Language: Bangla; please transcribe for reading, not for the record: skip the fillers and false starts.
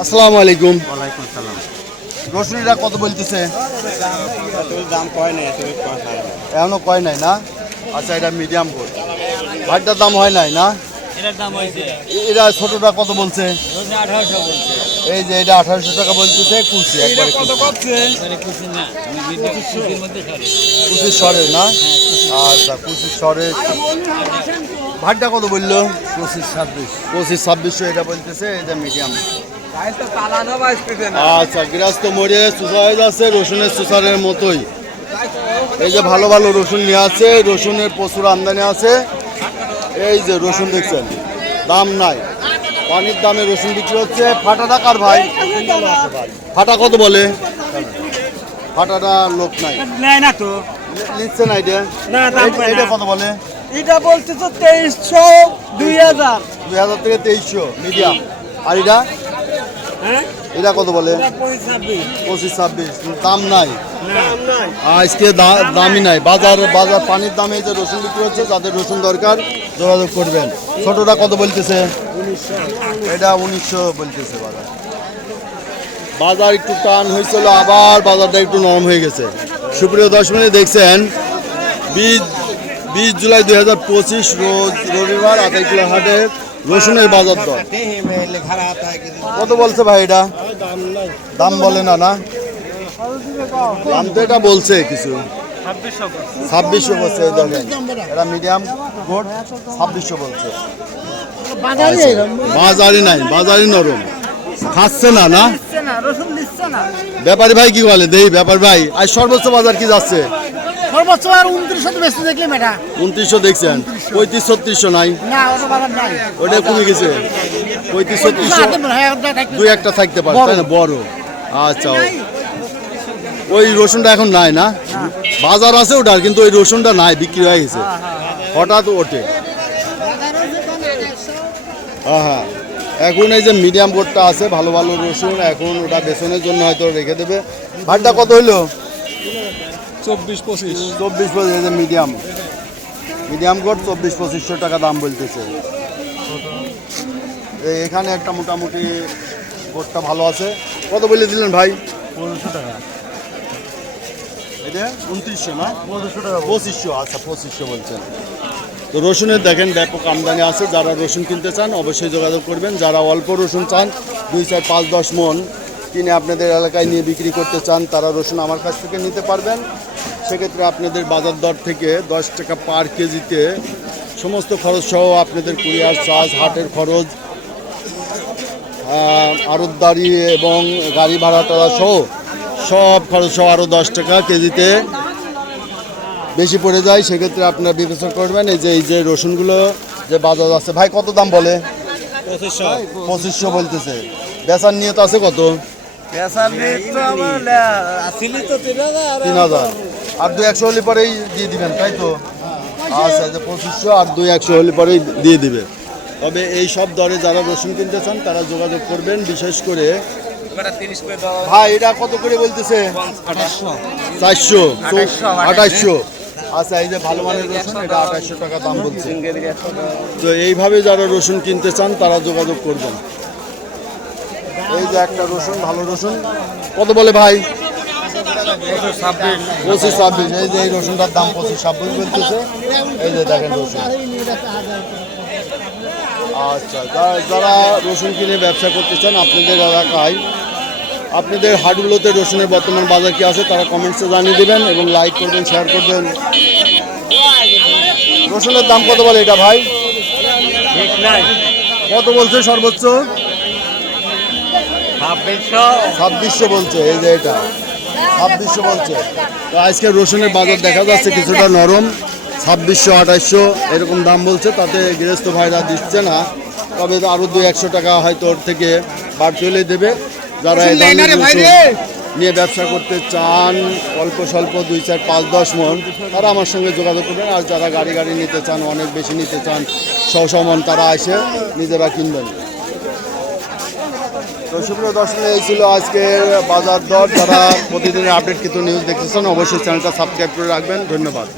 আসসালামু আলাইকুম। ওয়ালাইকুম সালাম। রসুনিটা কত বলতেছে? দাম কয় নাই, এখনো কয় নাই না? আচ্ছা, এটা মিডিয়াম বোর্ড। ভাইটার দাম হয় নাই না? এটার দাম হয়েছে এটা ছোটটা কত বলছে? 1800 বলছে। এই যে এটা 1800 টাকা বলতেছে, কুচি একবারে কত কুচি। করছে? মানে কিছু না, কুচির মধ্যে সরে। কুচির স্বরের না? আচ্ছা, কুচির স্বরের। ভাইটা কত বললো? 25-26 এটা বলতেছে, এটা মিডিয়াম। আচ্ছা, গৃহস্থ মরে চুষা হয়ে যাচ্ছে রসুনের চুষারের মতোই। এই যে ভালো ভালো রসুন নিয়ে আছে, রসুনের প্রচুর আমদানি আছে। এই যে রসুন দেখছেন, দাম নাই, পানির দামে রসুন বিক্রি হচ্ছে। ফাটাটা কার ভাই? ফাটা কত বলে? ফাটাটা লোক নাই, না তো, নিচ্ছে না এটা। এটা কত বলে? এটা বলছে তো 2300, 2000। 2000 থেকে 2300 মিডিয়াম। আর এটা এটা কত বলে? 25-26। দাম নাই আজকে, দামই নাই। বাজার পানির দামে যে রসুন বিক্রি হচ্ছে, যাদের রসুন দরকার যোগাযোগ করবেন। ছোটটা কত বলতেছে? 1900। এটা 1900 বলতেছে বাজার। বাজার একটু টান হয়েছিল, আবার বাজারটা একটু নরম হয়ে গেছে। সুপ্রিয় দর্শক, দেখছেন 20 জুলাই 2025 রোজ রবিবার আতাইকুলা হাটের রসুনের বাজার দর কত বলছে ভাই? এটা দাম বলে না না, দাম তো এটা বলছে কিছু 2600 বলছে। দেখেন এটা মিডিয়াম গোট 2600 বলছে। বাজারে নাই, বাজারে নরম, খাচ্ছে না না ব্যাপারী ভাই। কি বলে দেই ব্যাপার ভাই? আজ সর্বোচ্চ বাজার কি যাচ্ছে? সর্বোচ্চ আর 2900 বেশি দেখলে মেটা 2900 দেখছেন, 3500-3600 নাই, না ওটা বাজার নাই, ওটা কমে গেছে। 3500-3600 দুই একটা থাকতে পারে, তাই না? বড়। আচ্ছা, ওই রসুনটা এখন নাই না? বাজার আছে ওটার, কিন্তু ওই রসুনটা নাই, বিক্রি হয়ে গেছে, হঠাৎ ওঠে। হ্যাঁ, এখন এই যে মিডিয়াম বোর্ডটা আছে, ভালো ভালো রসুন, এখন ওটা বেসনের জন্য হয়তো রেখে দেবে। ভাতটা কত হইলো? 24-25 মিডিয়াম গোট 24-2500 টাকা দাম বলতেছে। এখানে একটা মোটামুটি গোটটা ভালো আছে। কত বলে দিলেন ভাই? 1500 টাকা। এটা 2900 না? 2500। আচ্ছা, 2500 বলছেন। তো রসুনের দেখেন ব্যাপক আমদানি আছে। যারা রসুন কিনতে চান অবশ্যই যোগাযোগ করবেন। যারা অল্প রসুন চান, 2, 4, 5, 10 মন কিনে আপনাদের এলাকায় নিয়ে বিক্রি করতে চান, তারা রসুন আমার কাছ থেকে নিতে পারবেন। সেক্ষেত্রে আপনাদের বাজার দর থেকে 10 টাকা পার কেজিতে সমস্ত খরচ সহ আপনাদের কুরিয়ার চার্জ, হাটের খরচ, আড়তদারি এবং গাড়ি ভাড়া টাড়া সহ সব খরচ সহ আরও 10 টাকা কেজিতে বেশি পড়ে যায়। সেক্ষেত্রে আপনারা বিবেচনা করবেন। এই যে রসুনগুলো যে বাজার আছে, ভাই কত দাম বলে? 2500 বলতেছে। বেচার নিয়ত আছে কত? 3000। আর 2-100 হলে পরেই দিয়ে দিবেন, তাই তো? আচ্ছা, যে 2500 আর 2-100 হলে পরেই দিয়ে দিবে। তবে এই সব দরে যারা রসুন কিনতে চান তারা যোগাযোগ করবেন। বিশেষ করে ভাই এটা কত করে বলতেছে? 400, 2800। আচ্ছা, এই যে ভালো মানের রসুন, এটা 2800 টাকা দাম বলছে। তো এইভাবে যারা রসুন কিনতে চান তারা যোগাযোগ করবেন। এই যে একটা রসুন, ভালো রসুন কত বলে ভাই? 25-26। এই যে এই রসুনটার দাম 25-26 বলতেছে। এই যে দেখেন রসুন। আচ্ছা, যারা রসুন কিনে ব্যবসা করতে চান আপনাদের এলাকায়, আপনাদের হাটগুলোতে রসুনের বর্তমান বাজার কি আছে তারা কমেন্টসে জানিয়ে দেবেন এবং লাইক করবেন, শেয়ার করবেন। রসুনের দাম কত বলে এটা ভাই? কত বলছে সর্বোচ্চ? 2600 বলছে। এই যে এটা 2600 বলছে। তো আজকে রসুনের বাজার দেখা যাচ্ছে কিছুটা নরম, 2600-2800 এরকম দাম বলছে। তাতে গৃহস্থ ভাইরা দিচ্ছে না, তবে আরও 2-100 টাকা হয়তো ওর থেকে বাড়তি হলে দেবে। যারা এই ধরনের রসুন নিয়ে ব্যবসা করতে চান, অল্প স্বল্প 2, 4, 5, 10 মন, তারা আমার সঙ্গে যোগাযোগ করবেন। আর যারা গাড়ি নিতে চান, অনেক বেশি নিতে চান, 100 মন, তারা এসে নিজেরা কিনবেন। তো সুপ্রিয় দর্শক, এই ছিল আজকের বাজার দর। যারা প্রতিদিনের আপডেট কিন্তু নিউজ দেখতেছেন অবশ্যই চ্যানেলটা সাবস্ক্রাইব করে রাখবেন। ধন্যবাদ।